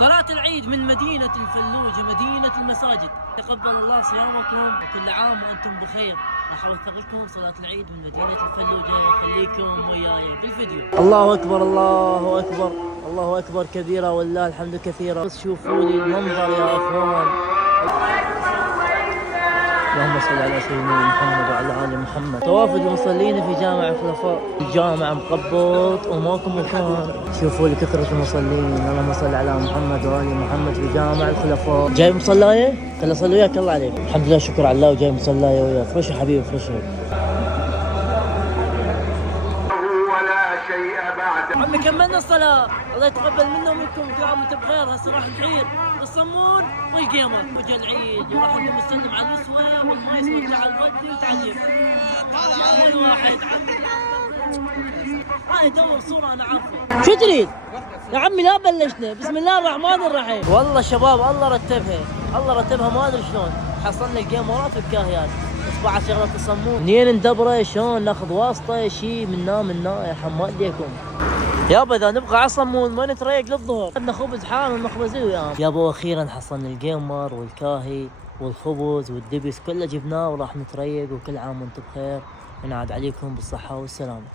صلاة العيد من مدينة الفلوجة، مدينة المساجد. تقبل الله صيامكم وكل عام وأنتم بخير. راح أوثق لكم صلاة العيد من مدينة الفلوجة، خليكم وياي بالفيديو. الله أكبر الله أكبر الله أكبر كبيرة والله الحمد كثيرا. بس شوفوا لي المنظر يا أخوان. اللهم صل على سيدنا محمد وعلى آل محمد. توافد المصلين في جامع الخلفاء. الجامع مقبض وماكو مكان. شوفوا لي كثرة المصلين. اللهم صل على محمد وآل محمد في جامع الخلفاء. جاي مصلاية؟ خلي أصلي وياك الله عليك. الحمد لله شكر على الله وجاي مصلاية وياك. فرشوا حبيبي فرشوا. ولا شيء بعد. عمي كملنا الصلاة. الله يتقبل منا ومنكم. كل عام وانتم بخير. هسه راح نحير الصمون والقيمر. وجه العيد وراح نسلم على النسوة والمايس وتعال ودي وتعلم. كل واحد هاي دور صورة انا عارفه. شو تريد؟ يا عمي لا بلشنا. بسم الله الرحمن الرحيم. والله شباب الله رتبها. الله رتبها ما ادري شلون. حصلنا القيمرات والكاهيات. اصبعت شغلة الصمون. منين ندبره شلون ناخذ واسطة شي منا يرحم والديكم. يابا اذا نبغى عصمون ما نتريق للظهر. اخذنا خبز حار ونخبزيه وياه. يابا اخيرا حصلنا القيمر والكاهي والخبز والدبس كله جبناه وراح نتريق. وكل عام وانتم بخير. ونعاد عليكم بالصحة والسلامة.